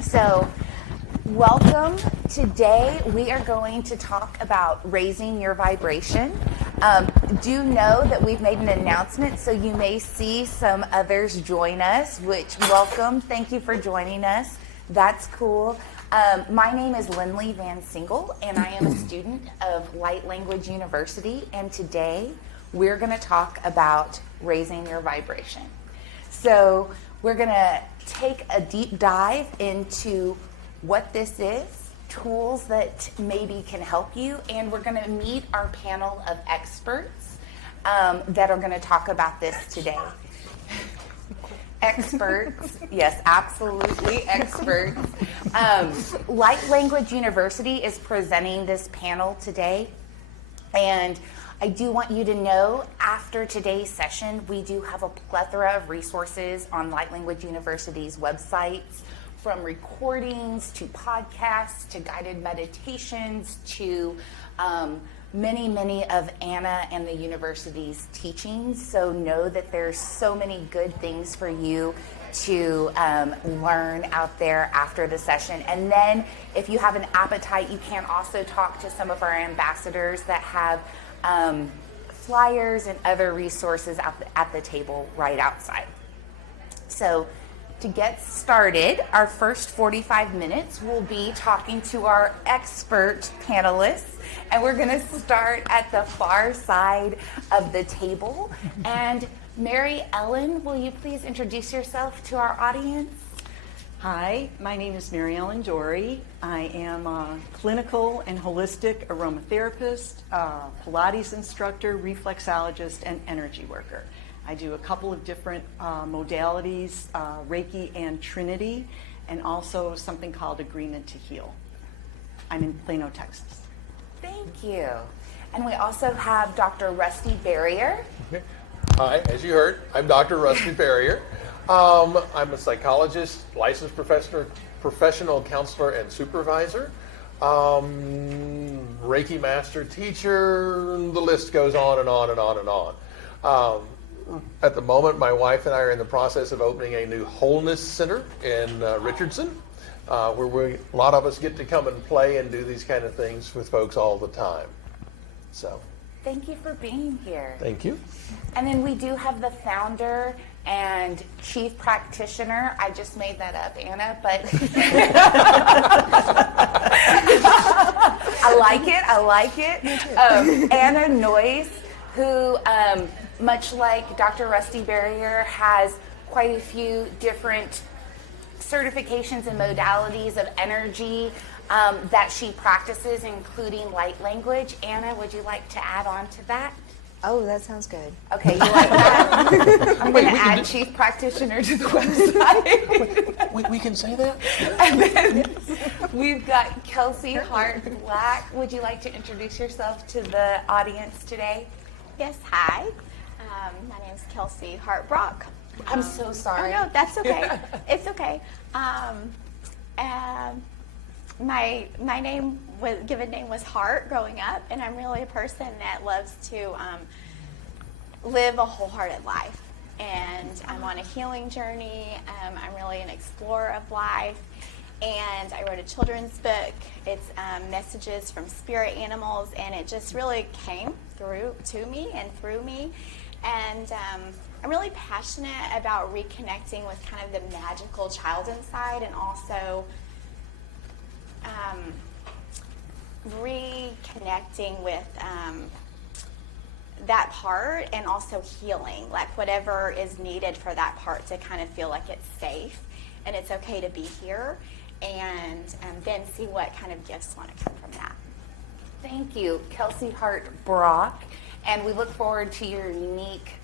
So, welcome. Today we are going to talk about raising your vibration. Do know that we've made an announcement, so you may see some others join us, which welcome. Thank you for joining us. That's cool. My name is Lindley Van Single, and I am a student of Light Language University, and today we're going to talk about raising your vibration. So we're going to take a deep dive into what this is, tools that maybe can help you, and we're going to meet our panel of experts that are going to talk about this today. Experts, yes, absolutely experts. Light Language University is presenting this panel today, and I do want you to know after today's session, we do have a plethora of resources on Light Language University's websites, from recordings to podcasts to guided meditations to many of Anna and the university's teachings. So know that there's so many good things for you to learn out there after the session. And then if you have an appetite, you can also talk to some of our ambassadors that have flyers and other resources at the table right outside. So to get started, our first 45 minutes will be talking to our expert panelists, and we're going to start at the far side of the table. And Mary Ellen, will you please introduce yourself to our audience? Hi, my name is Mary Ellen Dorey. I am a clinical and holistic aromatherapist, Pilates instructor, reflexologist, and energy worker. I do a couple of different modalities, Reiki and Trinity, and also something called Agreement to Heal. I'm in Plano, Texas. Thank you. And we also have Dr. Rusty Barrier. Okay. Hi, as you heard, I'm Dr. Rusty Barrier. I'm a psychologist, licensed professional counselor and supervisor, Reiki master teacher, the list goes on and on and on and on. At the moment, my wife and I are in the process of opening a new wholeness center in Richardson, where a lot of us get to come and play and do these kind of things with folks all the time. So, thank you for being here. thank you. And then we do have the founder and chief practitioner. I just made that up, Anna, but I like it. Anna Noyes, who, much like Dr. Rusty Barrier, has quite a few different certifications and modalities of energy that she practices, including light language. Anna, would you like to add on to that? Oh, that sounds good. Okay, you like that? I'm going to add chief practitioner to the website. We can say that? And then we've got Kelsey Hart Black. Would you like to introduce yourself to the audience today? Yes, hi. My name is Kelsey Hart Brock. I'm so sorry. Oh, no, that's okay. It's okay. My given name was Hart growing up, and I'm really a person that loves to live a wholehearted life. And I'm on a healing journey. I'm really an explorer of life. And I wrote a children's book. It's messages from spirit animals, and it just really came through to me and through me. And I'm really passionate about reconnecting with kind of the magical child inside, and also reconnecting with that part, and also healing, like whatever is needed for that part to kind of feel like it's safe and it's okay to be here, and then see what kind of gifts want to come from that. Thank you, Kelsey Hart Brock. And we look forward to your unique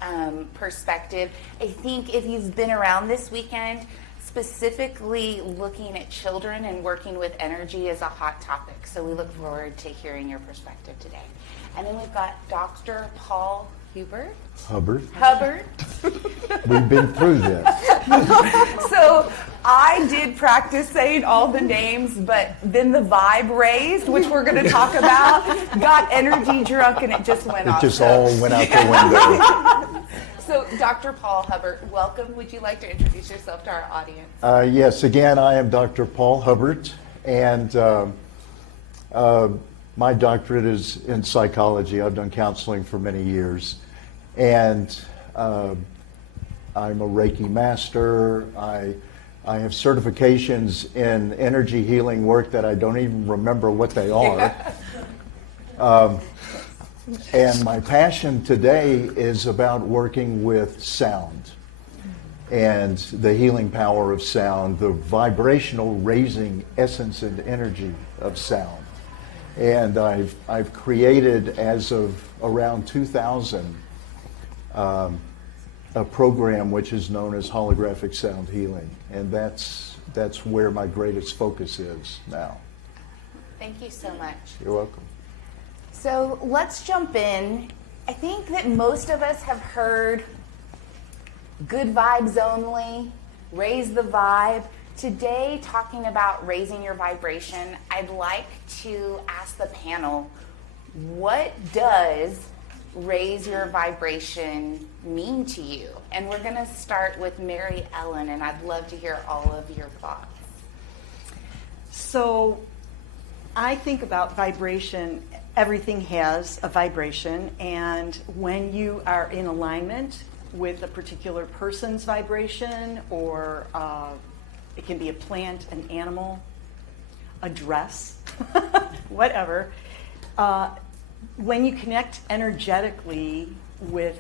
perspective. I think if you've been around this weekend, specifically looking at children and working with energy is a hot topic. So we look forward to hearing your perspective today. And then we've got Dr. Paul Hubbard. We've been through this. So I did practice saying all the names, but then the vibe raised, which we're going to talk about, got energy drunk, and it just went off. It just all went out the window. So, Dr. Paul Hubbard, welcome. Would you like to introduce yourself to our audience? Yes, again, I am Dr. Paul Hubbard, and my doctorate is in psychology. I've done counseling for many years, and I'm a Reiki master. I have certifications in energy healing work that I don't even remember what they are. And my passion today is about working with sound and the healing power of sound, the vibrational raising essence and energy of sound. And I've created, as of around 2000, a program which is known as holographic sound healing, and that's where my greatest focus is now. Thank you so much. You're welcome. So let's jump in. I think that most of us have heard good vibes only, raise the vibe. Today, talking about raising your vibration, I'd like to ask the panel, what does raise your vibration mean to you? And we're going to start with Mary Ellen, and I'd love to hear all of your thoughts. So I think about vibration. Everything has a vibration, and when you are in alignment with a particular person's vibration, or it can be a plant, an animal, a dress, whatever, when you connect energetically with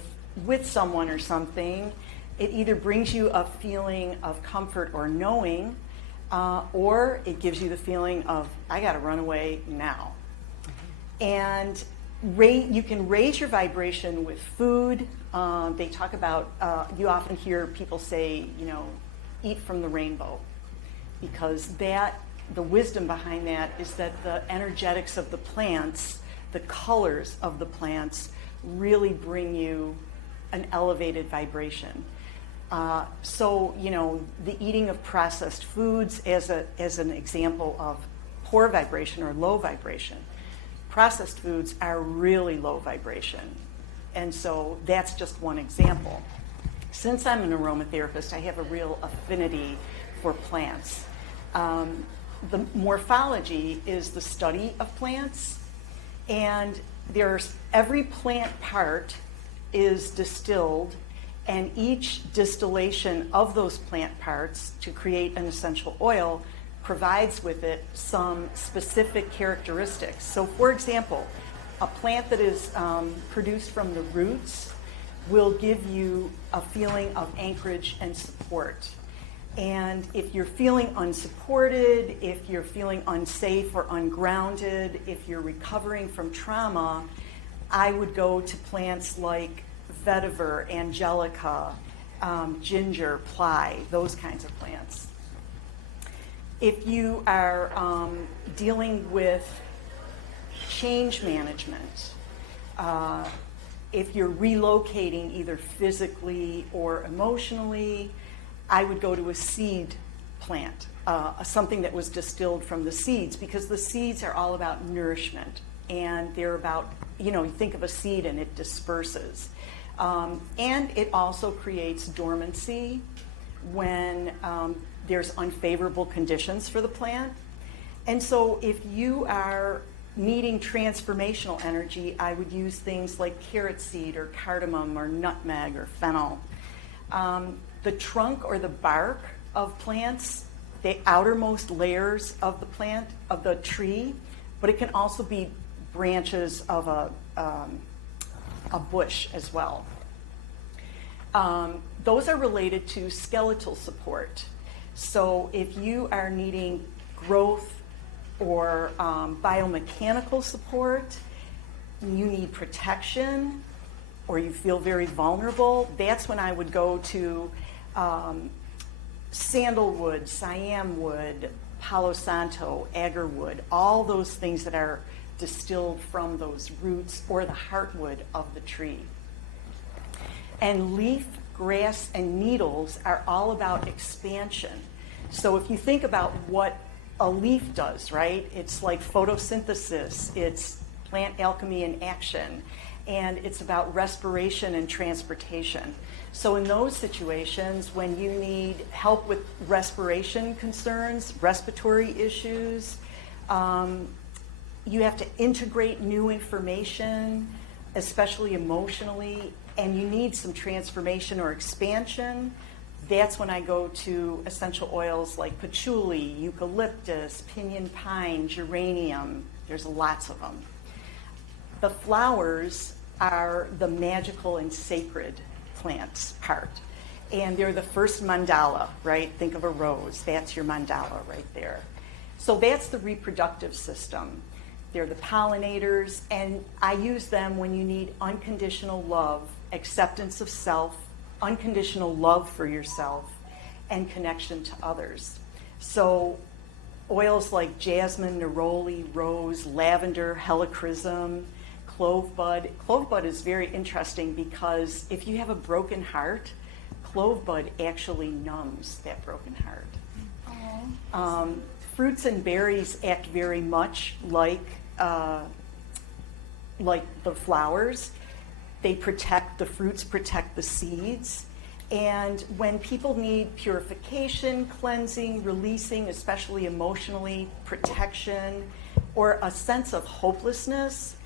someone or something, it either brings you a feeling of comfort or knowing, or it gives you the feeling of, I got to run away now. And you can raise your vibration with food. They talk about, you often hear people say, eat from the rainbow, because the wisdom behind that is that the energetics of the plants, the colors of the plants, really bring you an elevated vibration. So, the eating of processed foods as an example of poor vibration or low vibration. Processed foods are really low vibration. And so that's just one example. Since I'm an aromatherapist, I have a real affinity for plants. The morphology is the study of plants, and every plant part is distilled, and each distillation of those plant parts to create an essential oil provides with it some specific characteristics. So, for example, a plant that is produced from the roots will give you a feeling of anchorage and support. And if you're feeling unsupported, if you're feeling unsafe or ungrounded, if you're recovering from trauma, I would go to plants like vetiver, angelica, ginger, ply, those kinds of plants. If you are dealing with change management, if you're relocating either physically or emotionally, I would go to a seed plant, something that was distilled from the seeds, because the seeds are all about nourishment, and they're about, you think of a seed and it disperses. And it also creates dormancy when there's unfavorable conditions for the plant. And so if you are needing transformational energy, I would use things like carrot seed or cardamom or nutmeg or fennel. The trunk or the bark of plants, the outermost layers of the plant, of the tree, but it can also be branches of a bush as well. Those are related to skeletal support. So if you are needing growth or biomechanical support, you need protection, or you feel very vulnerable, that's when I would go to sandalwood, siam wood, palo santo, agarwood, all those things that are distilled from those roots or the heartwood of the tree. And leaf, grass, and needles are all about expansion. So if you think about what a leaf does, right? It's like photosynthesis, it's plant alchemy in action. and it's about respiration and transportation. So in those situations, when you need help with respiration concerns, respiratory issues, you have to integrate new information, especially emotionally, and you need some transformation or expansion, that's when I go to essential oils like patchouli, eucalyptus, pinyon pine, geranium. There's lots of them. The flowers are the magical and sacred plants part. And they're the first mandala, right? Think of a rose. That's your mandala right there. So that's the reproductive system. They're the pollinators, and I use them when you need unconditional love, acceptance of self, unconditional love for yourself, and connection to others. So oils like jasmine, neroli, rose, lavender, helichrysum, clove bud. Clove bud is very interesting because if you have a broken heart, clove bud actually numbs that broken heart. Fruits and berries act very much like the flowers. They protect, the fruits protect the seeds. And when people need purification, cleansing, releasing, especially emotionally, protection, or a sense of hopelessness,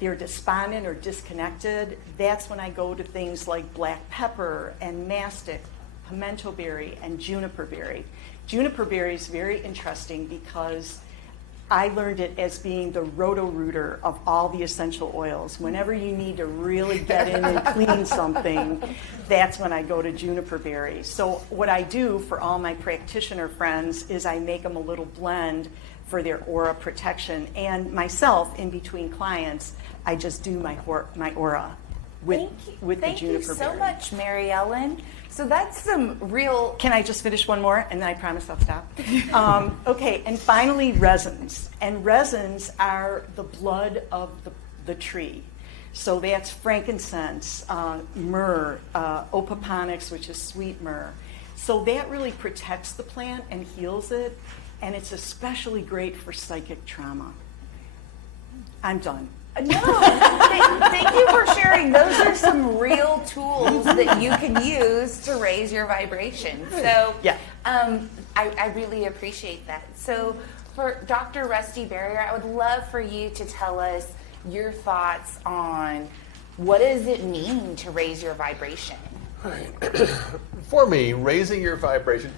they're despondent or disconnected, that's when I go to things like black pepper and mastic, pimento berry, and juniper berry. Juniper berry is very interesting because I learned it as being the roto-rooter of all the essential oils. Whenever you need to really get in and clean something, that's when I go to juniper berry. So what I do for all my practitioner friends is I make them a little blend for their aura protection. And myself, in between clients, I just do my aura with the juniper berry. Thank you so much, Mary Ellen. So that's some real... Can I just finish one more, and then I promise I'll stop? Okay, and finally, resins. And resins are the blood of the tree. So that's frankincense, myrrh, opoponyx, which is sweet myrrh. So that really protects the plant and heals it, and it's especially great for psychic trauma. I'm done. No, thank you for sharing. Those are some real tools that you can use to raise your vibration. So yeah. I really appreciate that. So for Dr. Rusty Barrier, I would love for you to tell us your thoughts on what does it mean to raise your vibration? For me, raising your vibration,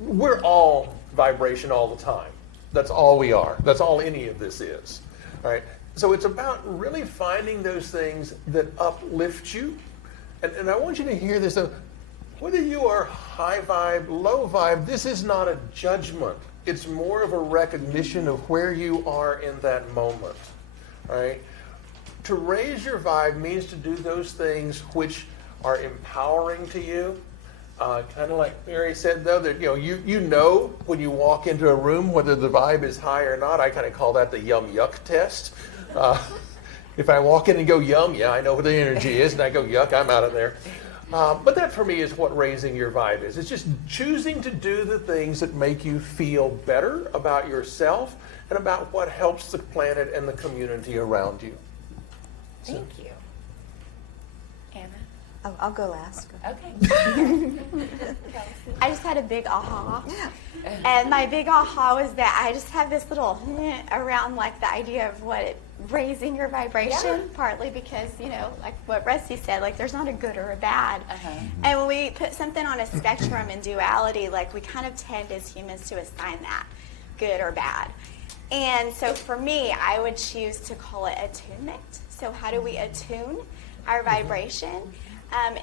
we're all vibration all the time. That's all we are. That's all any of this is. All right. So it's about really finding those things that uplift you. And I want you to hear this. Whether you are high vibe, low vibe, this is not a judgment. It's more of a recognition of where you are in that moment. Right? To raise your vibe means to do those things which are empowering to you. Kind of like Mary said, though, that you know when you walk into a room whether the vibe is high or not. I kind of call that the yum yuck test. If I walk in and go yum, yeah, I know what the energy is, and I go yuck, I'm out of there. But that for me is what raising your vibe is. It's just choosing to do the things that make you feel better about yourself and about what helps the planet and the community around you. Thank you. Anna? Oh, I'll go last. Okay. I just had a big aha. And my big aha was that I just have this little hint around like the idea of raising your vibration, partly because, like what Rusty said, like there's not a good or a bad. And when we put something on a spectrum in duality, like we kind of tend as humans to assign that good or bad. And so for me, I would choose to call it attunement. So how do we attune our vibration?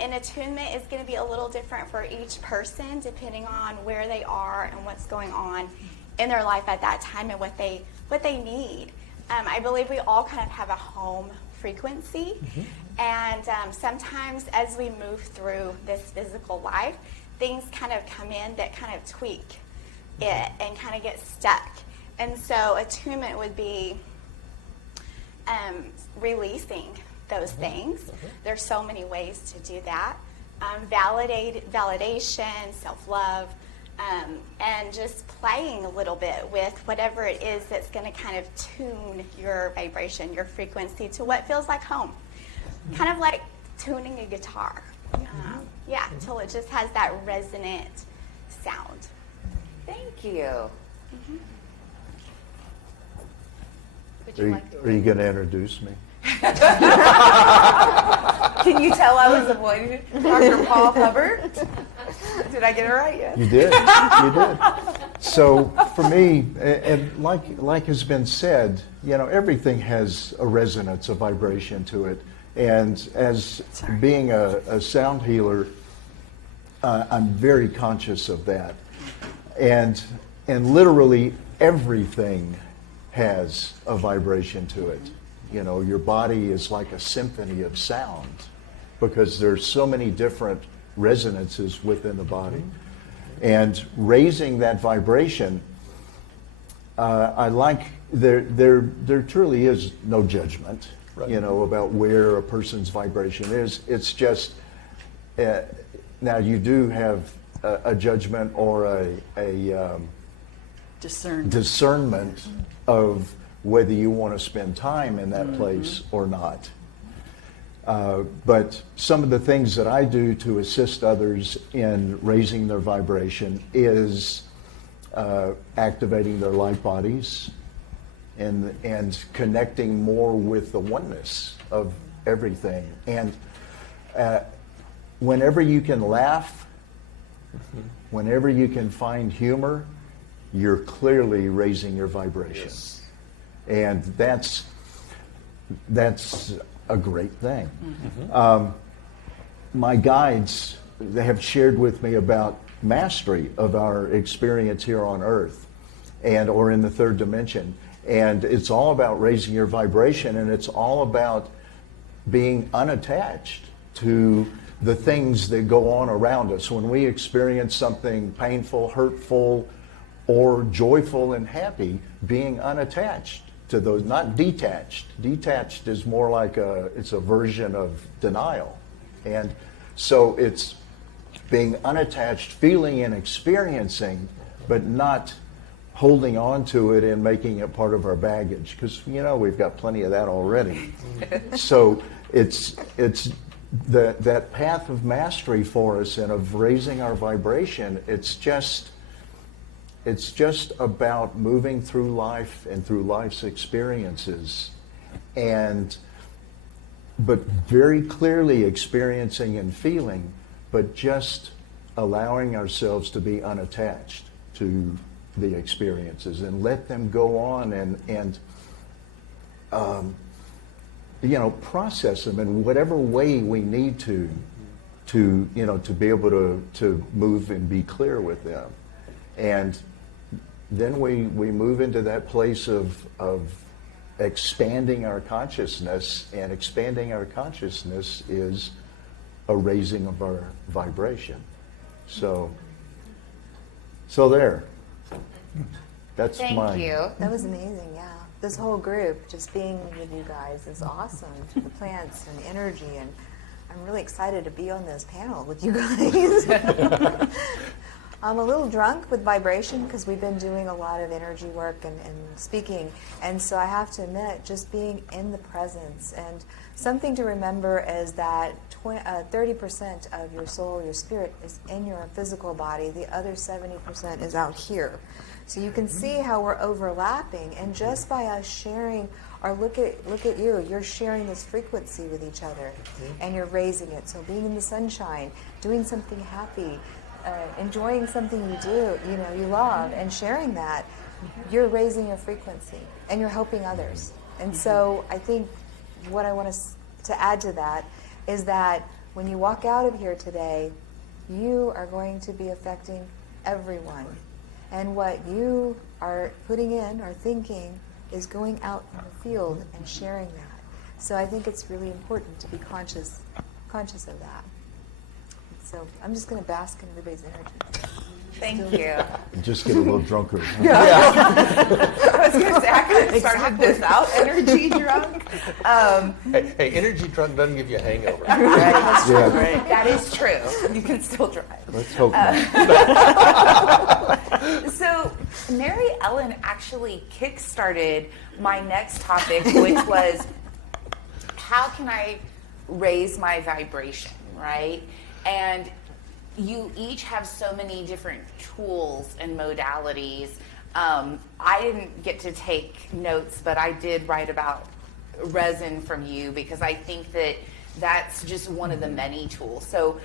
And attunement is going to be a little different for each person depending on where they are and what's going on in their life at that time and what they need. I believe we all kind of have a home frequency, and sometimes as we move through this physical life, things kind of come in that kind of tweak it and kind of get stuck. And so attunement would be releasing those things. There's so many ways to do that. Validation, self-love, and just playing a little bit with whatever it is that's going to kind of tune your vibration, your frequency to what feels like home. Kind of like tuning a guitar. Yeah, until it just has that resonant sound. Thank you. Would Are you you, like to? are you going to introduce me? Can you tell I was avoiding Dr. Paul Hubbard? Did I get it right? Yes. You did. You did. So for me, and like has been said, everything has a resonance, a vibration to it. And as being a sound healer, I'm very conscious of that. And literally everything has a vibration to it. Your body is like a symphony of sound because there's so many different resonances within the body. And raising that vibration, there truly is no judgment, Right. about where a person's vibration is. It's just, now you do have a judgment or a discernment of whether you want to spend time in that place or not. But some of the things that I do to assist others in raising their vibration is activating their light bodies and connecting more with the oneness of everything. And whenever you can laugh, whenever you can find humor, you're clearly raising your vibration. Yes. And that's a great thing. My guides, they have shared with me about mastery of our experience here on Earth or in the third dimension. And it's all about raising your vibration, and it's all about being unattached to the things that go on around us. When we experience something painful, hurtful, or joyful and happy, being unattached to those, not detached. Detached is more like it's a version of denial. And so it's being unattached, feeling and experiencing, but not holding on to it and making it part of our baggage, because we've got plenty of that already. So it's that path of mastery for us and of raising our vibration. It's just about moving through life and through life's experiences, but very clearly experiencing and feeling, but just allowing ourselves to be unattached to the experiences and let them go on and process them in whatever way we need to be able to move and be clear with them. And then we move into that place of expanding our consciousness, and expanding our consciousness is a raising of our vibration. So there. That's Thank you. That was amazing, yeah. This whole group, just being with you guys is awesome. The plants and the energy, and I'm really excited to be on this panel with you guys. I'm a little drunk with vibration because we've been doing a lot of energy work and speaking, and so I have to admit, just being in the presence, and something to remember is that 30% of your soul, your spirit, is in your physical body. The other 70% is out here. So you can see how we're overlapping, and just by us sharing, or look at you, you're sharing this frequency with each other, and you're raising it. So being in the sunshine, doing something happy, enjoying something you love, and sharing that, you're raising your frequency, and you're helping others. And so I think what I want to add to that is that when you walk out of here today, you are going to be affecting everyone. And what you are putting in or thinking is going out in the field and sharing that. So I think it's really important to be conscious of that. So I'm just going to bask in everybody's energy. Thank you. And just get a little drunker. I was going to say, I kind of started this out energy drunk. Hey, energy drunk doesn't give you a hangover. Yeah, That is true. You can still drive. let's hope not. So Mary Ellen actually kick-started my next topic, which was how can I raise my vibration, right? And you each have so many different tools and modalities. I didn't get to take notes, but I did write about resin from you because I think that that's just one of the many tools. So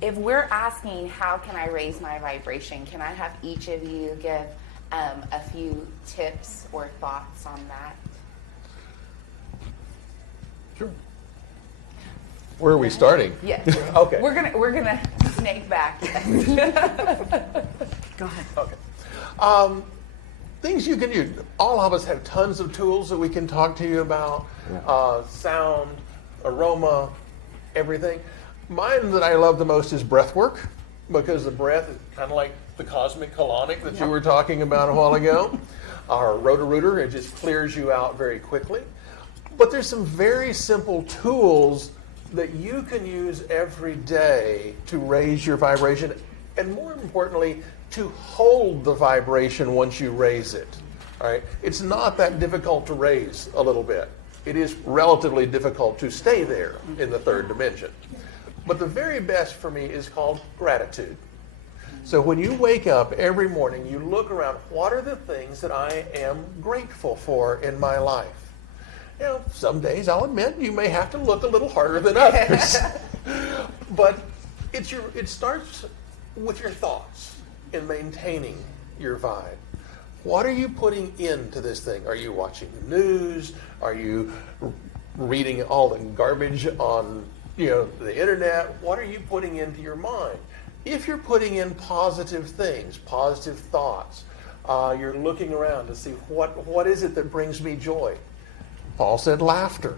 if we're asking how can I raise my vibration, can I have each of you give a few tips or thoughts on that? Sure. Where are we starting? Yes. Okay. We're gonna snake back. Go ahead. Okay. Things you can use. All of us have tons of tools that we can talk to you about. Sound, aroma, everything. Mine that I love the most is breathwork, because the breath is kind of like the cosmic colonic that you were talking about a while ago. Our Roto-Rooter, it just clears you out very quickly. But there's some very simple tools that you can use every day to raise your vibration, and more importantly, to hold the vibration once you raise it. All right? It's not that difficult to raise a little bit. It is relatively difficult to stay there in the third dimension. But the very best for me is called gratitude. So when you wake up every morning, you look around, what are the things that I am grateful for in my life? You know, some days, I'll admit, you may have to look a little harder than others. But it starts with your thoughts in maintaining your vibe. What are you putting into this thing? Are you watching the news? Are you reading all the garbage on the internet? What are you putting into your mind? If you're putting in positive things, positive thoughts, you're looking around to see what is it that brings me joy. Paul said laughter.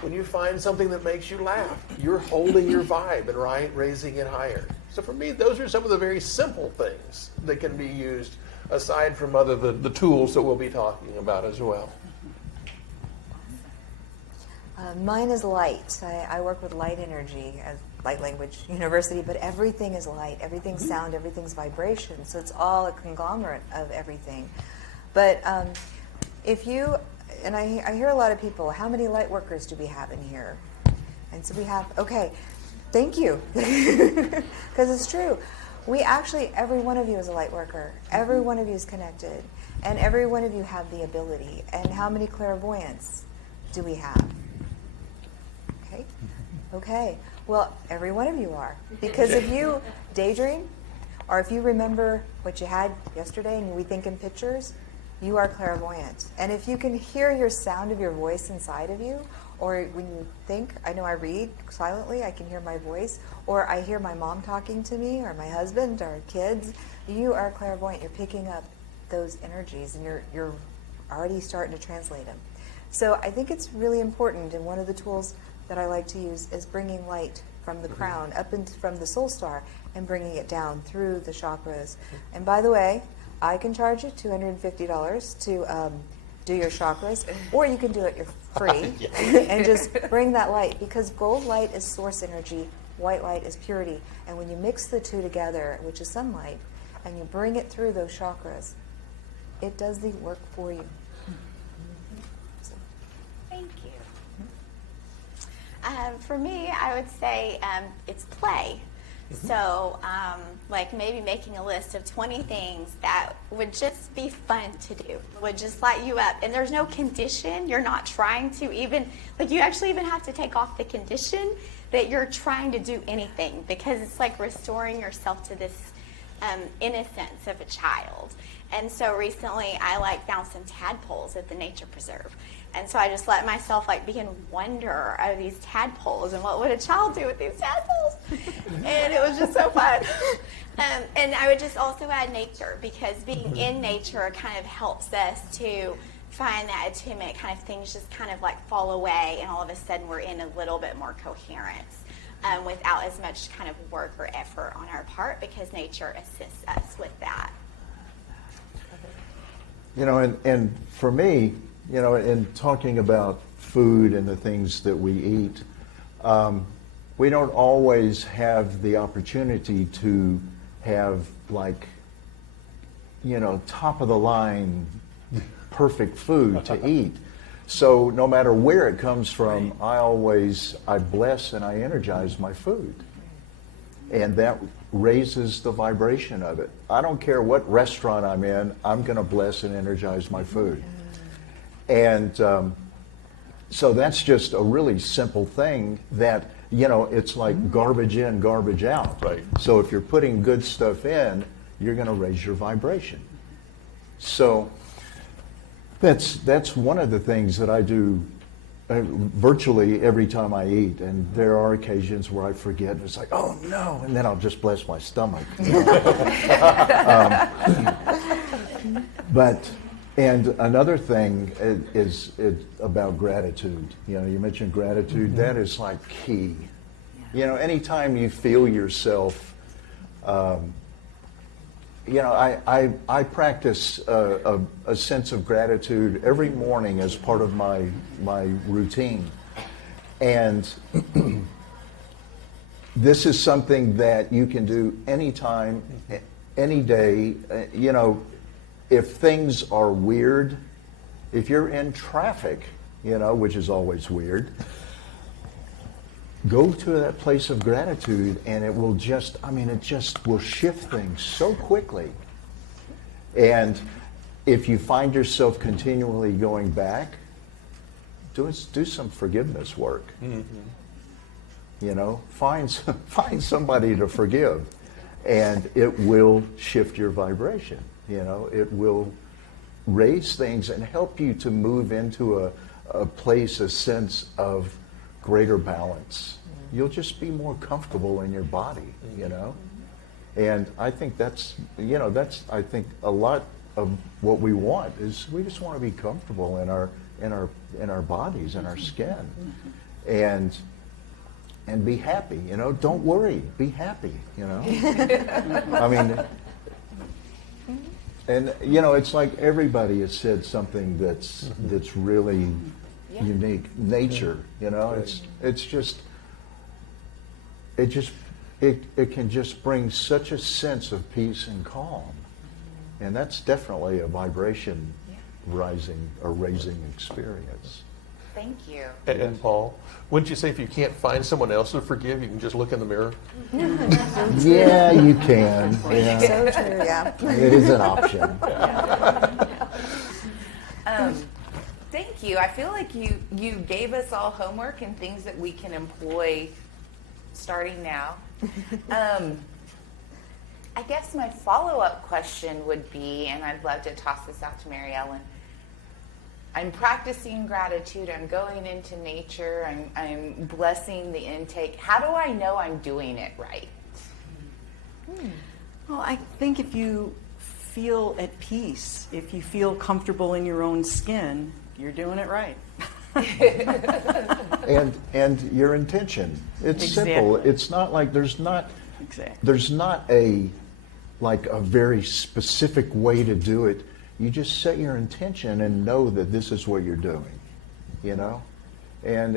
When you find something that makes you laugh, you're holding your vibe and raising it higher. So for me, those are some of the very simple things that can be used aside from the tools that we'll be talking about as well. Mine is light. I work with light energy as Light Language University, but everything is light. Everything's sound, everything's vibration. So it's all a conglomerate of everything. But if you, and I hear a lot of people, how many light workers do we have in here? And so we have, okay, thank you. Because it's true. We actually, every one of you is a light worker. Every one of you is connected. And every one of you have the ability. And how many clairvoyants do we have? Okay. Well, every one of you are. Because if you daydream, or if you remember what you had yesterday and we think in pictures, you are clairvoyant. And if you can hear your sound of your voice inside of you, or when you think, I know I read silently, I can hear my voice, or I hear my mom talking to me, or my husband, or kids, you are clairvoyant. You're picking up those energies, and you're already starting to translate them. So I think it's really important, and one of the tools that I like to use is bringing light from the crown up from the soul star and bringing it down through the chakras. And by the way, I can charge you $250 to do your chakras, or you can do it free and just bring that light, because gold light is source energy, white light is purity. And when you mix the two together, which is sunlight, and you bring it through those chakras, it does the work for you. Thank you. For me, I would say it's play. So, like maybe making a list of 20 things that would just be fun to do, would just light you up. And there's no condition. You're not trying to even, you actually even have to take off the condition that you're trying to do anything, because it's like restoring yourself to this innocence of a child. And so recently I found some tadpoles at the nature preserve. And so I just let myself be in wonder of these tadpoles and what would a child do with these tadpoles? And it was just so fun. And I would just also add nature, because being in nature kind of helps us to find that attunement, kind of things just kind of fall away, and all of a sudden we're in a little bit more coherence. without as much kind of work or effort on our part, because nature assists us with that. You know, and for me, you know, in talking about food and the things that we eat, we don't always have the opportunity to have, like, you know, top of the line, perfect food to eat. So no matter where it comes from, I bless and I energize my food. And that raises the vibration of it. I don't care what restaurant I'm in, I'm going to bless and energize my food. And so that's just a really simple thing that, you know, it's like garbage in, garbage out. Right. So if you're putting good stuff in, you're going to raise your vibration. So that's one of the things that I do virtually every time I eat. And there are occasions where I forget, and it's like, oh no, and then I'll just bless my stomach. You know? And another thing is about gratitude. You know, you mentioned gratitude. That is like key. You know, anytime you feel yourself, you know, I practice a sense of gratitude every morning as part of my routine. And this is something that you can do anytime, any day. You know, if things are weird, if you're in traffic, you know, which is always weird, go to that place of gratitude and it will just, it just will shift things so quickly. And if you find yourself continually going back, do some forgiveness work. Mm-hmm. You know, find somebody to forgive, and it will shift your vibration. You know, it will raise things and help you to move into a place, a sense of greater balance. You'll just be more comfortable in your body, you know? And I think that's I think a lot of what we want is we just want to be comfortable in our bodies, in our skin. And be happy, you know? Don't worry, be happy, you know? And you know, it's like everybody has said something that's really unique. Nature, you know, it can just bring such a sense of peace and calm, and that's definitely a vibration raising experience. Thank you. And Paul, wouldn't you say if you can't find someone else to forgive, you can just look in the mirror? Yeah, you can. Yeah. So true, yeah. It is an option. Thank you. I feel like you gave us all homework and things that we can employ starting now. I guess my follow-up question would be, and I'd love to toss this out to Mary Ellen, I'm practicing gratitude, I'm going into nature, I'm blessing the intake. How do I know I'm doing it right? Well, I think if you feel at peace, if you feel comfortable in your own skin, you're doing it right. and your intention. It's Exactly. simple. It's not like there's not a very specific way to do it. You just set your intention and know that this is what you're doing, you know? And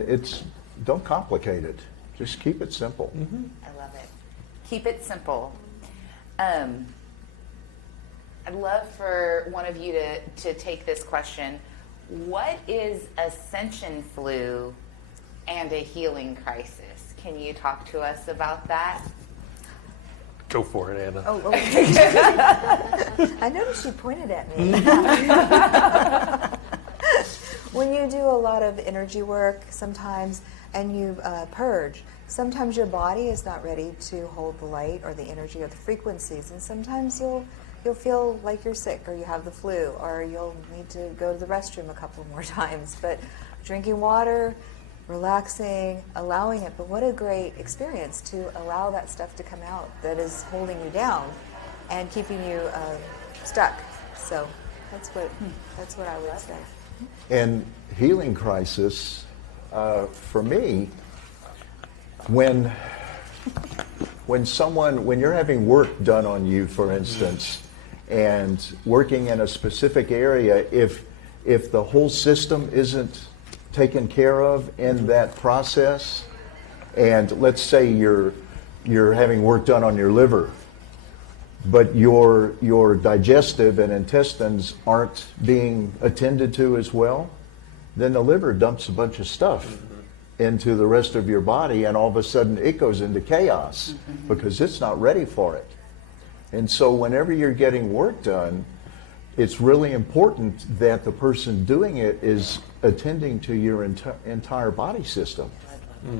don't complicate it. Just keep it simple. Mm-hmm. I love it. Keep it simple. I'd love for one of you to take this question. What is ascension flu and a healing crisis? Can you talk to us about that? Go for it, Anna. Oh, I noticed you pointed at me. When you do a lot of energy work sometimes and you purge, sometimes your body is not ready to hold the light or the energy or the frequencies, and sometimes you'll feel like you're sick or you have the flu or you'll need to go to the restroom a couple more times. But drinking water, relaxing, allowing it. But what a great experience to allow that stuff to come out that is holding you down and keeping you stuck. So that's what I would say. And healing crisis, for me, when when you're having work done on you, for instance, and working in a specific area, if the whole system isn't taken care of in that process, and let's say you're having work done on your liver, but your digestive and intestines aren't being attended to as well, then the liver dumps a bunch of stuff into the rest of your body, and all of a sudden it goes into chaos because it's not ready for it. And so whenever you're getting work done, it's really important that the person doing it is attending to your entire body system.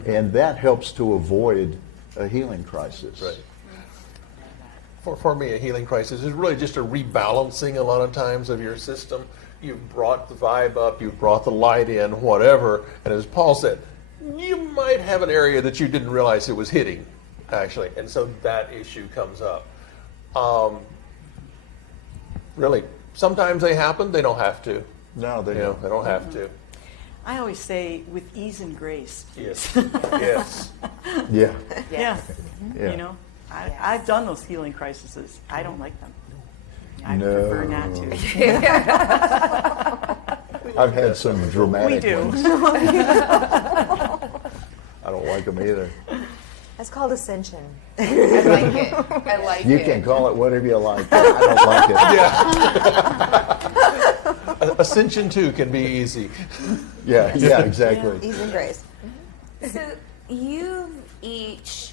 And that helps to avoid a healing crisis. Right. For me, a healing crisis is really just a rebalancing a lot of times of your system. You've brought the vibe up, you've brought the light in, whatever. And as Paul said, you might have an area that you didn't realize it was hitting, actually. And so that issue comes up. Really, sometimes they happen, they don't have to. No, they You know, don't. they don't have to. I always say with ease and grace. Yes. Yes. Yeah. Yeah. Yeah. You know, I've done those healing crises. I don't like them. I No. prefer not to. I've had some dramatic We do. ones. I don't like them either. That's called ascension. I like it. I like You it. can call it whatever you like. I don't like it. Ascension too can be easy. Yeah, exactly. Ease and grace. So you've each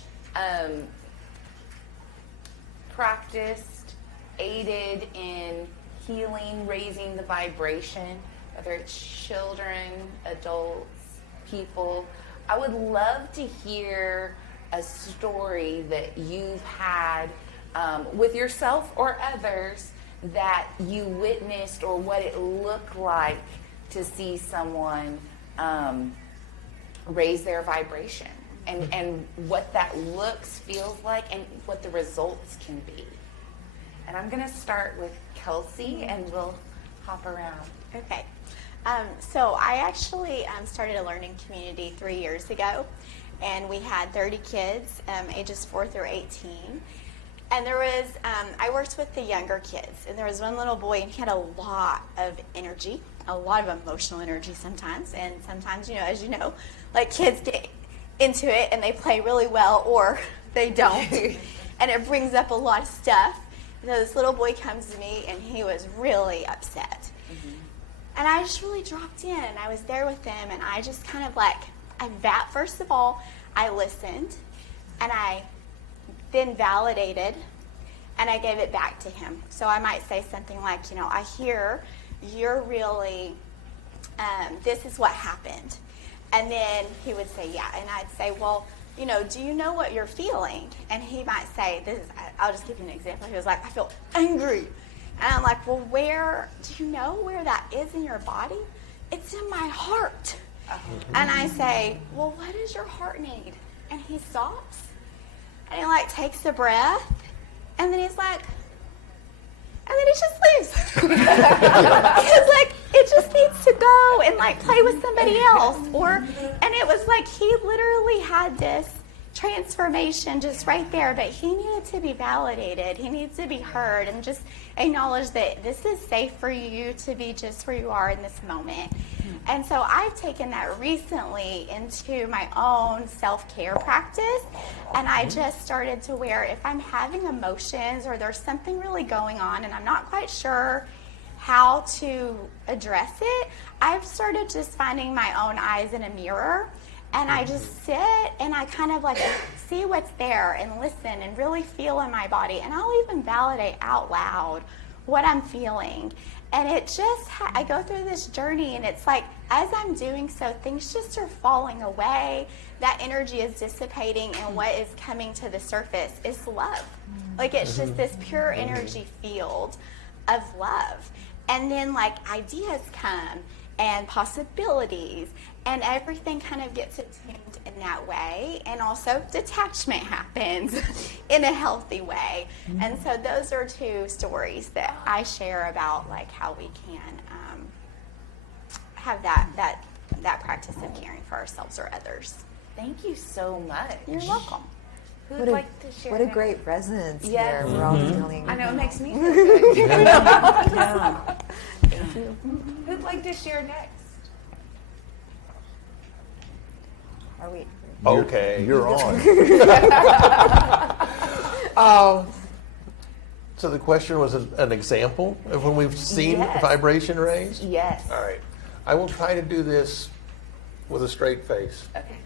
practiced, aided in healing, raising the vibration, whether it's children, adults, people. I would love to hear a story that you've had with yourself or others that you witnessed, or what it looked like to see someone raise their vibration, and what that looks, feels like, and what the results can be. And I'm going to start with Kelsey, and we'll hop around. Okay. So I actually started a learning community 3 years ago, and we had 30 kids, ages 4 through 18. And there was, I worked with the younger kids, and there was one little boy, and he had a lot of energy, a lot of emotional energy sometimes. And sometimes, you know, as you know, like kids get into it and they play really well, or they don't. And it brings up a lot of stuff. So this little boy comes to me, and he was really upset. And I just really dropped in, and I was there with him, and I just kind of like, first of all, I listened, and I then validated, and I gave it back to him. So I might say something like, you know, I hear you're really, this is what happened. And then he would say, yeah. And I'd say, well, you know, do you know what you're feeling? And he might say, I'll just give you an example. He was like, I feel angry. And I'm like, well, do you know where that is in your body? It's in my heart. And I say, well, what does your heart need? And he stops, and he like takes a breath, and then he's like, and then he just leaves. Because like, it just needs to go and like play with somebody else. And it was like, he literally had this transformation just right there, but he needed to be validated. He needs to be heard and just acknowledge that this is safe for you to be just where you are in this moment. And so I've taken that recently into my own self-care practice, and I just started to where if I'm having emotions or there's something really going on and I'm not quite sure how to address it, I've started just finding my own eyes in a mirror. And I just sit and I kind of like see what's there and listen and really feel in my body. And I'll even validate out loud what I'm feeling. And it just, I go through this journey, and it's like, as I'm doing so, things just are falling away. That energy is dissipating, and what is coming to the surface is love. Like, it's just this pure energy field of love. And then like ideas come and possibilities, and everything kind of gets attuned in that way. And also detachment happens in a healthy way. And so those are two stories that I share about like how we can have that practice of caring for ourselves or others. Thank you so much. You're welcome. Who'd What a, like to share what a next? great resonance Yes. here. We're all feeling. I know, it makes me feel good. Yeah. Who'd like to share next? Are we? Okay. You're on. So the question was an example of when we've seen Yes. vibration raised? Yes. All right. I will try to do this with a straight face. Okay.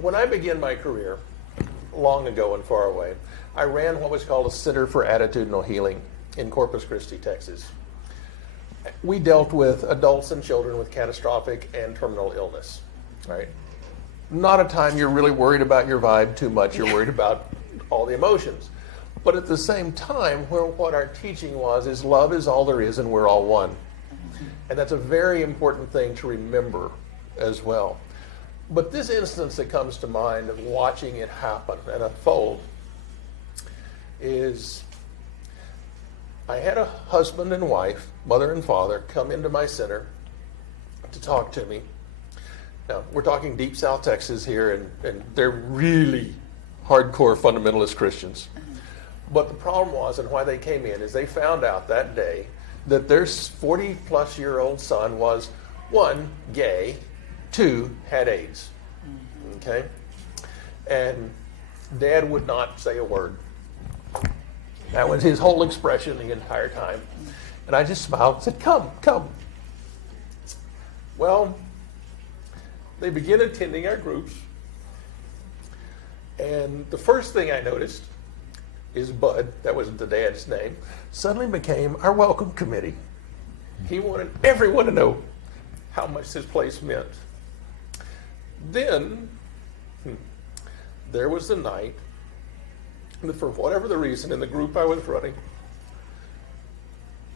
When I began my career, long ago and far away, I ran what was called a Center for Attitudinal Healing in Corpus Christi, Texas. We dealt with adults and children with catastrophic and terminal illness, right? Not a time you're really worried about your vibe too much. You're worried about all the emotions. But at the same time, what our teaching was is love is all there is and we're all one. And that's a very important thing to remember as well. But this instance that comes to mind of watching it happen and unfold is I had a husband and wife, mother and father, come into my center to talk to me. Now, we're talking deep South Texas here, and they're really hardcore fundamentalist Christians. But the problem was, and why they came in, is they found out that day that their 40-plus-year-old son was, 1, gay, 2, had AIDS. Okay? And Dad would not say a word. That was his whole expression the entire time. And I just smiled and said, come, come. Well, they began attending our groups. And the first thing I noticed is Bud, that was the dad's name, suddenly became our welcome committee. He wanted everyone to know how much this place meant. Then, there was the night that for whatever the reason in the group I was running,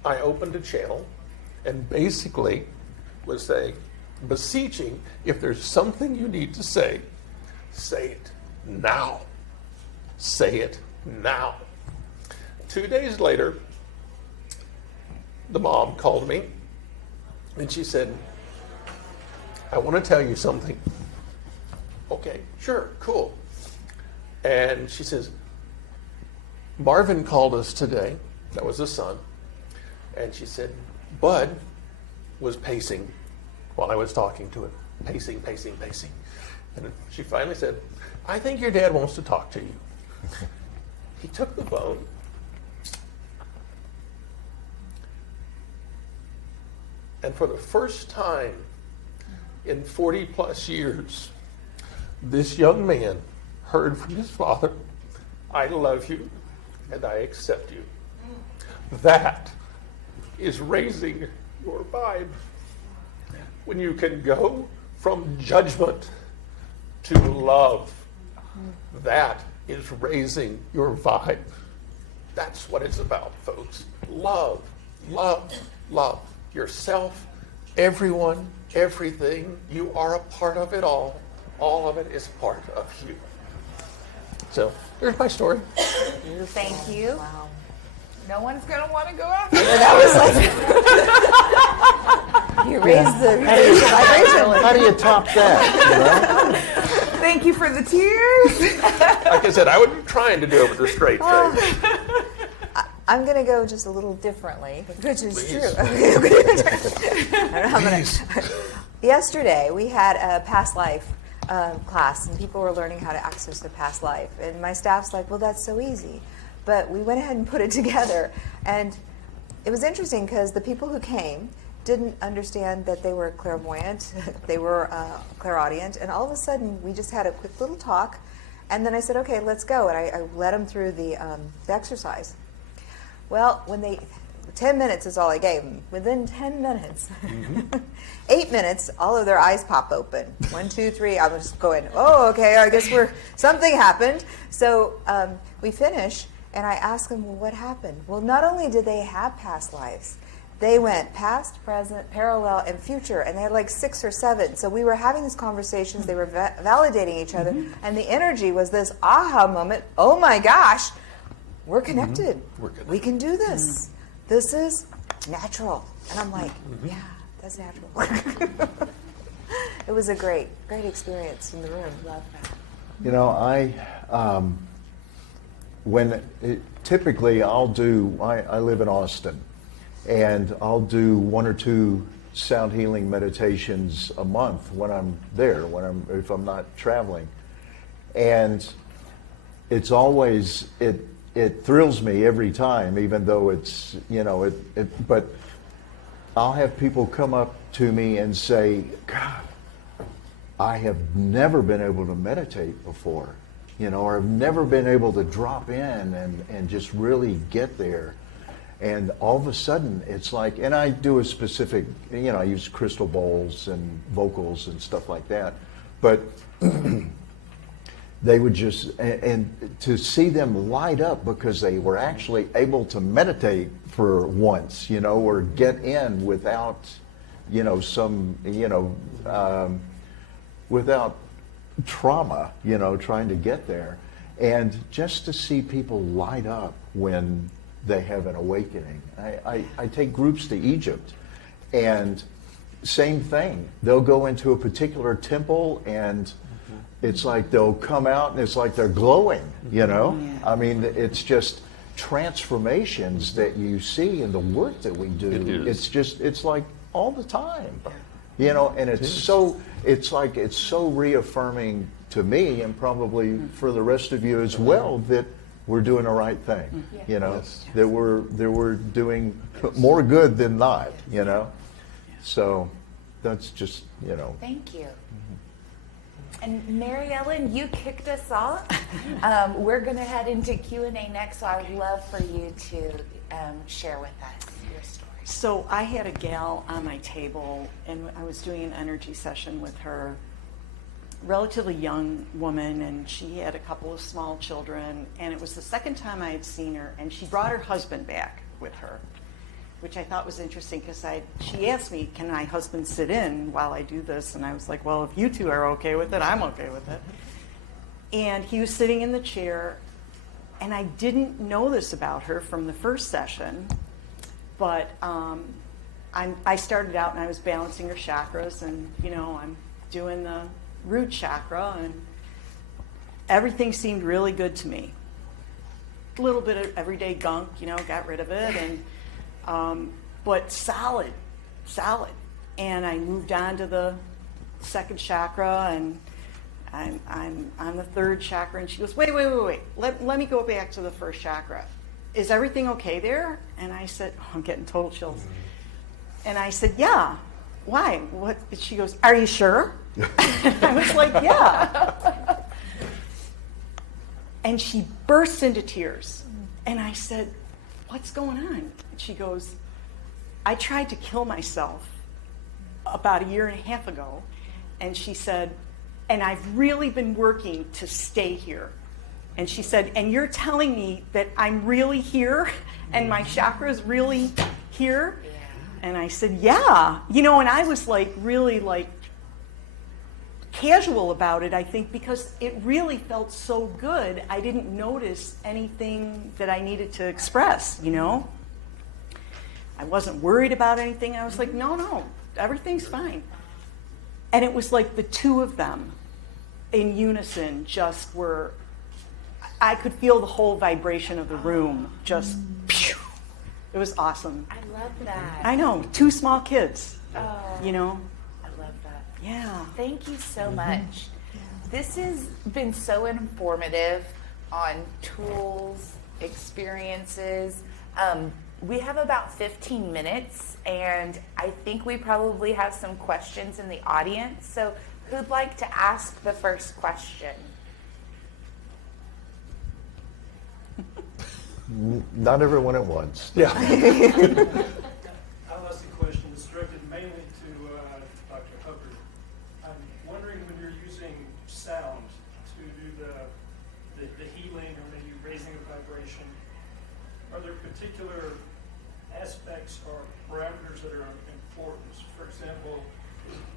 I opened a channel and basically was saying, beseeching, if there's something you need to say it now. Say it now. 2 days later, the mom called me and she said, I want to tell you something. Okay, sure, cool. And she says, Marvin called us today. That was the son. And she said, Bud was pacing while I was talking to him. Pacing, pacing, pacing. And she finally said, I think your dad wants to talk to you. He took the phone. And for the first time in 40 plus years, this young man heard from his father, I love you and I accept you. That is raising your vibe. When you can go from judgment to love, that is raising your vibe. That's what it's about, folks. Love, love, love. Yourself, everyone, everything. You are a part of it all. All of it is part of you. So, there's my story. Thank you. Wow. No one's going to want to go after You raised the vibration. How do you top that? Thank you for the tears. Like I said, I would be trying to do it with a straight face. I'm going to go just a little differently, which is Please. true. Yesterday, we had a past life class, and people were learning how to access their past life. And my staff's like, well, that's so easy. But we went ahead and put it together. And it was interesting because the people who came didn't understand that they were clairvoyant, they were clairaudient, and all of a sudden we just had a quick little talk, and then I said, okay, let's go, and I led them through the exercise. Well, 10 minutes is all I gave them. Within 10 minutes, 8 minutes, all of their eyes pop open. 1, 2, 3, I was just going, oh, okay, I guess something happened. So we finish, and I ask them, well, what happened? Well, not only did they have past lives, they went past, present, parallel, and future, and they had like 6 or 7. So we were having these conversations, they were validating each other, and the energy was this aha moment, oh my gosh, we're connected. We're connected. We can do this. This is natural. And I'm like, yeah, that's natural. It was a great experience in the room. Love that. You know, typically I live in Austin, and I'll do 1 or 2 sound healing meditations a month when I'm there, if I'm not traveling. And it's always, it thrills me every time, even though it's, but I'll have people come up to me and say, God, I have never been able to meditate before, or I've never been able to drop in and just really get there. And all of a sudden, it's like, and I do a specific, I use crystal bowls and vocals and stuff like that. But they would just, and to see them light up because they were actually able to meditate for once, or get in without, without trauma, trying to get there. And just to see people light up when they have an awakening. I take groups to Egypt, and same thing. They'll go into a particular temple, and it's like they'll come out, and it's like they're glowing, I mean, it's just transformations that you see in the work that we do. It's like all the time. And it's so reaffirming to me, and probably for the rest of you as well, that we're doing the right thing. That we're doing more good than not. So that's just Thank you. And Mary Ellen, you kicked us off. We're going to head into Q&A next, so I would love for you to share with us your story. So I had a gal on my table, and I was doing an energy session with her, relatively young woman, and she had a couple of small children, and it was the second time I had seen her, and she brought her husband back with her, which I thought was interesting because she asked me, can my husband sit in while I do this? And I was like, well, if you two are okay with it, I'm okay with it. And he was sitting in the chair, and I didn't know this about her from the first session, but I started out and I was balancing her chakras, and I'm doing the root chakra, and everything seemed really good to me. A little bit of everyday gunk, got rid of it, and but solid. And I moved on to the second chakra, and I'm on the third chakra, and she goes, wait. Let me go back to the first chakra. Is everything okay there? And I said, I'm getting total chills. And I said, yeah. Why? What? She goes, are you sure? And I was like, yeah. And she burst into tears. And I said, what's going on? And she goes, I tried to kill myself about 1.5 years ago. And she said, and I've really been working to stay here. And she said, and you're telling me that I'm really here and my chakra's really here? Yeah. And I said, yeah. And I was really casual about it, I think, because it really felt so good. I didn't notice anything that I needed to express, I wasn't worried about anything. I was like, no, everything's fine. And it was like the two of them in unison just were, I could feel the whole vibration of the room just, pew. It was awesome. I love that. I know, 2 small kids, I love that. Yeah. Thank you so much. This has been so informative on tools, experiences. We have about 15 minutes, and I think we probably have some questions in the audience. So who'd like to ask the first question? Not everyone at once. Yeah. I'll ask the question. It's directed mainly to Dr. Hubbard. I'm wondering, when you're using sound to do the healing or maybe raising of vibration, are there particular aspects or parameters that are important? For example,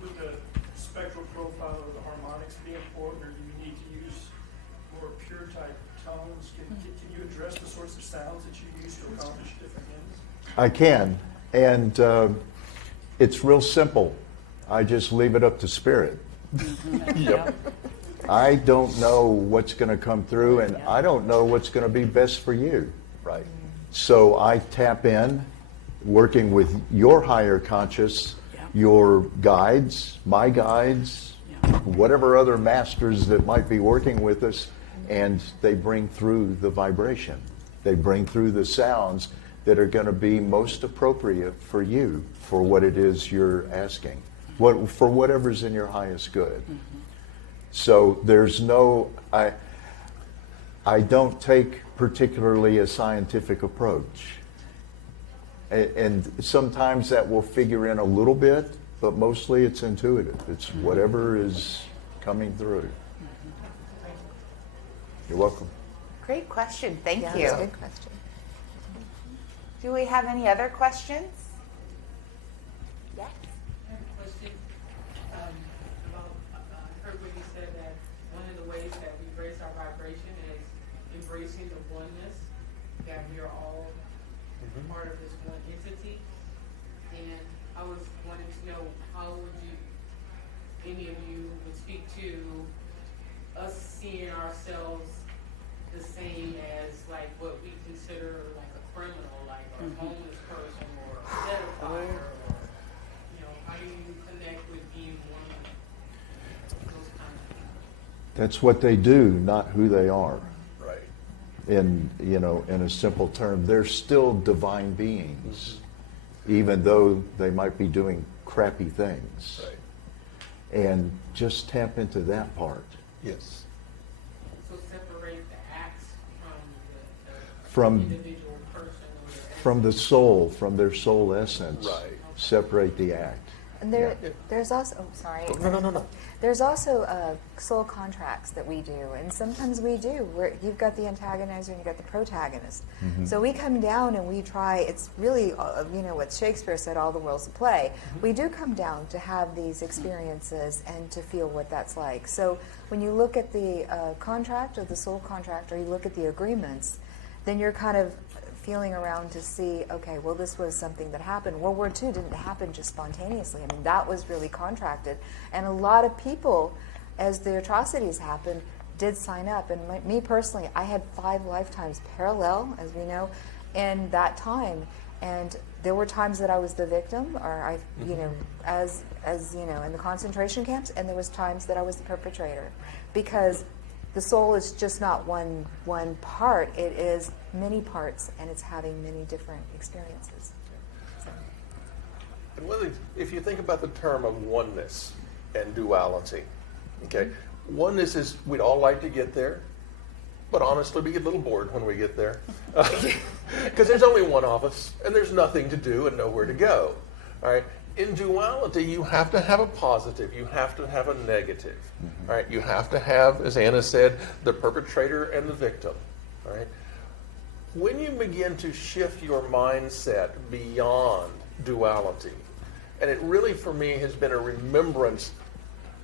would the spectral profile or the harmonics be important, or do you need to use more pure type tones? Can you address the sorts of sounds that you use to accomplish different ends? I can, and it's real simple. I just leave it up to spirit. Yep. I don't know what's going to come through, and I don't know what's going to be best for you. Right. So I tap in, working with your higher conscious, your guides, my guides, whatever other masters that might be working with us, and they bring through the vibration. They bring through the sounds that are going to be most appropriate for you, for what it is you're asking, for whatever's in your highest good. So there's no, I don't take particularly a scientific approach. And sometimes that will figure in a little bit, but mostly it's intuitive. It's whatever is coming through. You're welcome. Great question. Thank Yeah, you. that's a good question. Do we have any other questions? Yes. I have a question about, I heard when you said that one of the ways that we raise our vibration is embracing the oneness, that we are all part of this one entity. And I was wanting to know, how would you, any of you would speak to us seeing ourselves the same as like what we consider like a criminal, like a homeless person or a pedophile, or, you know, how do you connect with being one, those kind of things? That's what they do, not who they are. Right. In a simple term, they're still divine beings, even though they might be doing crappy things. Right. And just tap into that part. Yes. So separate the acts From the individual person or their from the soul, from their soul essence. Right. Separate the act. And there's also, oh, sorry. No. There's also soul contracts that we do, and sometimes we do, where you've got the antagonizer and you've got the protagonist. So we come down and we try, it's really, what Shakespeare said, all the world's a play. We do come down to have these experiences and to feel what that's like. So when you look at the contract or the soul contract, or you look at the agreements, then you're kind of feeling around to see, okay, well, this was something that happened. World War II didn't happen just spontaneously. I mean, that was really contracted. And a lot of people, as the atrocities happened, did sign up. And me personally, I had 5 lifetimes parallel, as we know, in that time. And there were times that I was the victim, or as in the concentration camps, and there was times that I was the perpetrator. Because the soul is just not one part, it is many parts, and it's having many different experiences. So. And one of the, if you think about the term of oneness and duality, okay, oneness is we'd all like to get there, but honestly we get a little bored when we get there. Because there's only one of us, and there's nothing to do and nowhere to go. All right. In duality, you have to have a positive, you have to have a negative, right? You have to have, as Anna said, the perpetrator and the victim, right? When you begin to shift your mindset beyond duality, and it really for me has been a remembrance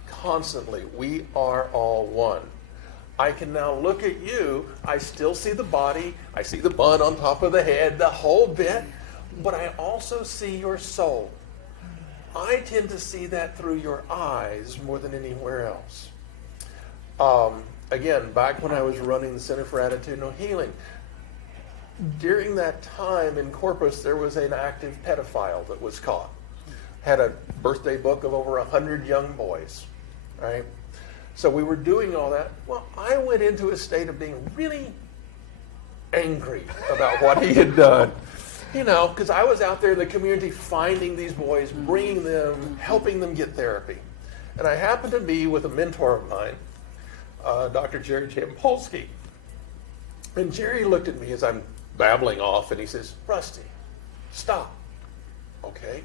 constantly, we are all one. I can now look at you, I still see the body, I see the bun on top of the head, the whole bit, but I also see your soul. I tend to see that through your eyes more than anywhere else. Again, back when I was running the Center for Attitudinal Healing, during that time in Corpus, there was an active pedophile that was caught. Had a birthday book of over 100 young boys, right? So we were doing all that. Well, I went into a state of being really angry about what he had done. Because I was out there in the community finding these boys, bringing them, helping them get therapy. And I happened to be with a mentor of mine, Dr. Jerry Jampolsky. And Jerry looked at me as I'm babbling off, and he says, Rusty, stop. Okay?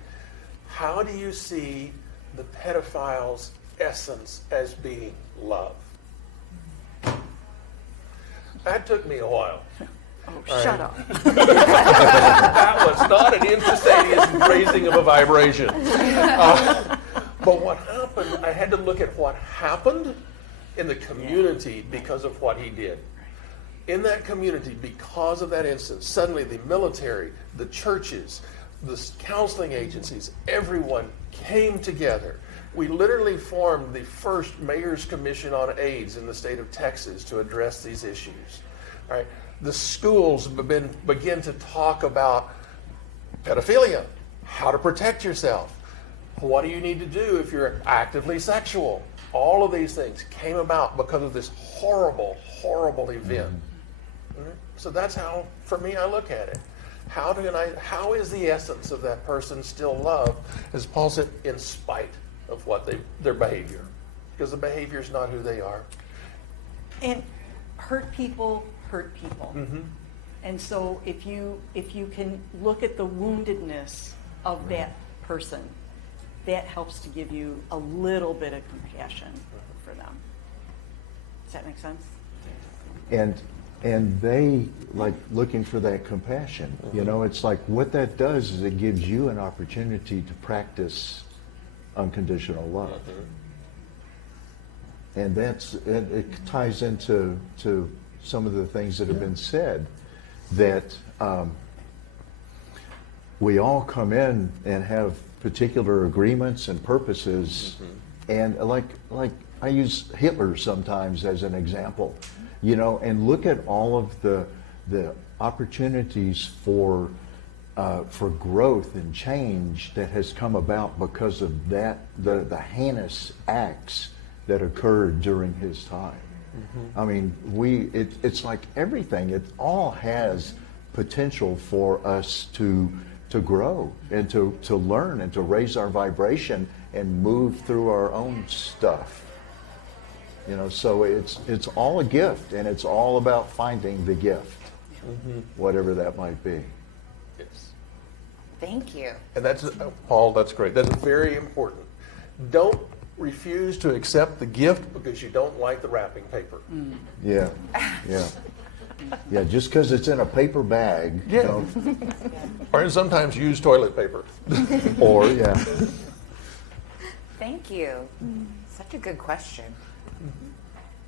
How do you see the pedophile's essence as being love? That took me a while. Oh, shut up. That was not an instantaneous raising of a vibration. But what happened, I had to look at what happened in the community because of what he did. In that community, because of that instance, suddenly the military, the churches, the counseling agencies, everyone came together We literally formed the first Mayor's Commission on AIDS in the state of Texas to address these issues. All right? The schools begin to talk about pedophilia, how to protect yourself, what do you need to do if you're actively sexual. All of these things came about because of this horrible, horrible event. All right? So that's how, for me, I look at it. How is the essence of that person still loved, as Paul said, in spite of what their behavior? Because the behavior is not who they are. And hurt people hurt people. And so if you can look at the woundedness of that person, that helps to give you a little bit of compassion for them. Does that make sense? And they like looking for that compassion. You know, it's like what that does is it gives you an opportunity to practice unconditional love. And it ties into some of the things that have been said, that we all come in and have particular agreements and purposes, and like I use Hitler sometimes as an example, you know, and look at all of the opportunities for growth and change that has come about because of that, the heinous acts that occurred during his time. I mean, it's like everything, it all has potential for us to grow and to learn and to raise our vibration and move through our own stuff. You know, so it's all a gift, and it's all about finding the gift, whatever that might be. Yes. Thank you. And that's, Paul, that's great. That's very important. Don't refuse to accept the gift because you don't like the wrapping paper. Yeah, yeah. Yeah, just because it's in a paper bag. Yeah. You know, Or sometimes use toilet paper. or, yeah. Thank you. Such a good question.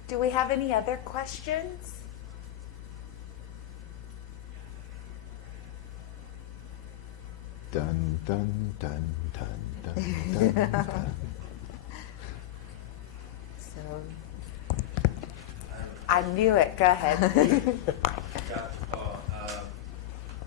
Do we have any other questions? Dun, dun, dun, dun, dun, dun, dun. So, I knew it. Go ahead. Dr. Paul,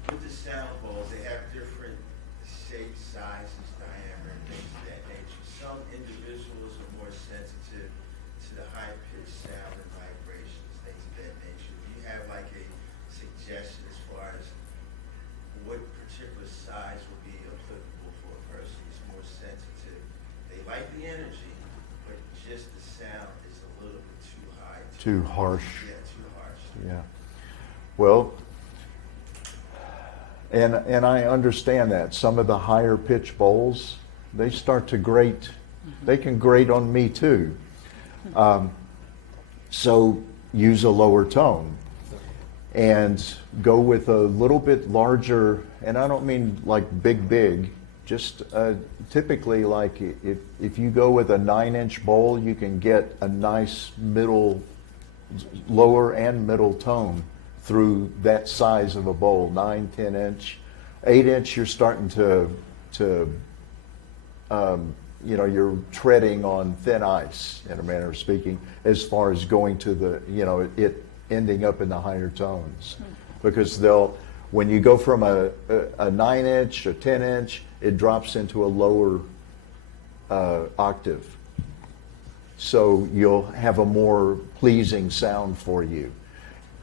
with the sound bowls, they have different shapes, sizes, diameter, and things of that nature. Some individuals are more sensitive to the high-pitched sound and vibrations, things of that nature. Do you have like a suggestion as far as what particular size would be applicable for a person who's more sensitive? They like the energy, but just the sound is a little bit too high. Too harsh. Yeah, too harsh. Yeah. Well, and I understand that. Some of the higher pitch bowls, they start to grate. They can grate on me too. So use a lower tone and go with a little bit larger, and I don't mean like big, just typically like if you go with a 9-inch bowl, you can get a nice lower and middle tone through that size of a bowl, 9, 10 inch. 8 inch, you're starting to you know, you're treading on thin ice, in a manner of speaking, as far as going to the, you know, it ending up in the higher tones. Because when you go from a 9 inch, a 10 inch, it drops into a lower octave. So you'll have a more pleasing sound for you.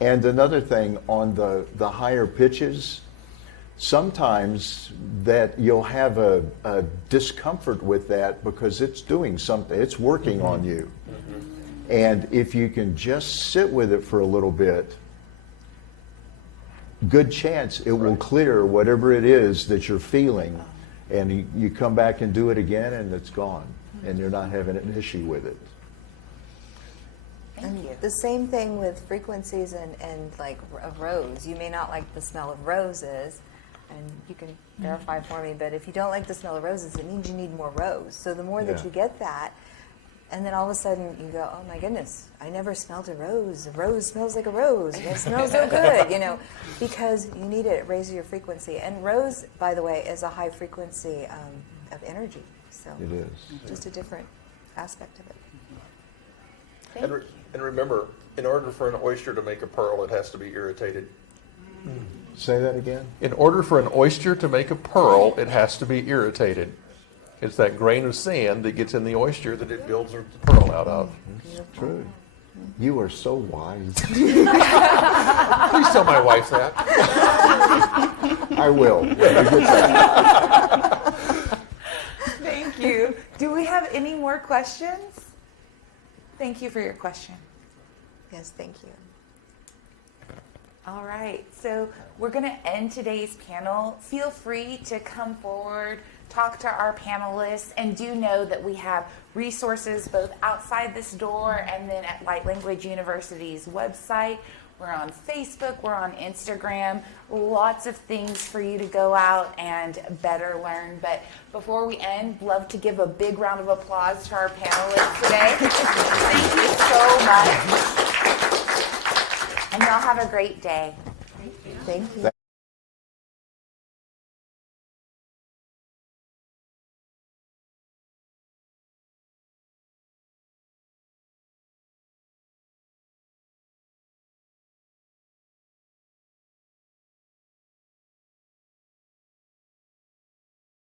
And another thing, on the higher pitches, sometimes that you'll have a discomfort with that because it's doing something, it's working on you. And if you can just sit with it for a little bit, good chance it will clear whatever it is that you're feeling, and you come back and do it again and it's gone, and you're not having an issue with it. Thank you. the same thing with frequencies and like a rose. You may not like the smell of roses, and you can verify for me, but if you don't like the smell of roses, it means you need more rose. So the more that Yeah. you get that, and then all of a sudden you go, oh my goodness, I never smelled a rose. A rose smells like a rose. It smells so good, you know, because you need it. It raises your frequency. And rose, by the way, is a high frequency of energy. So It is. just a different aspect of it. And remember, in order for an oyster to make a pearl, it has to be irritated. Say that again. In order for an oyster to make a pearl, it has to be irritated. It's that grain of sand that gets in the oyster that it builds a pearl out of. It's true. You are so wise. Please tell my wife that. I will. Thank you. Do we have any more questions? Thank you for your question. Yes, thank you. All right, so we're going to end today's panel. Feel free to come forward, talk to our panelists, and do know that we have resources both outside this door and then at Light Language University's website. We're on Facebook, we're on Instagram, lots of things for you to go out and better learn. But before we end, love to give a big round of applause to our panelists today. Thank you so much. And y'all have a great day. Thank you.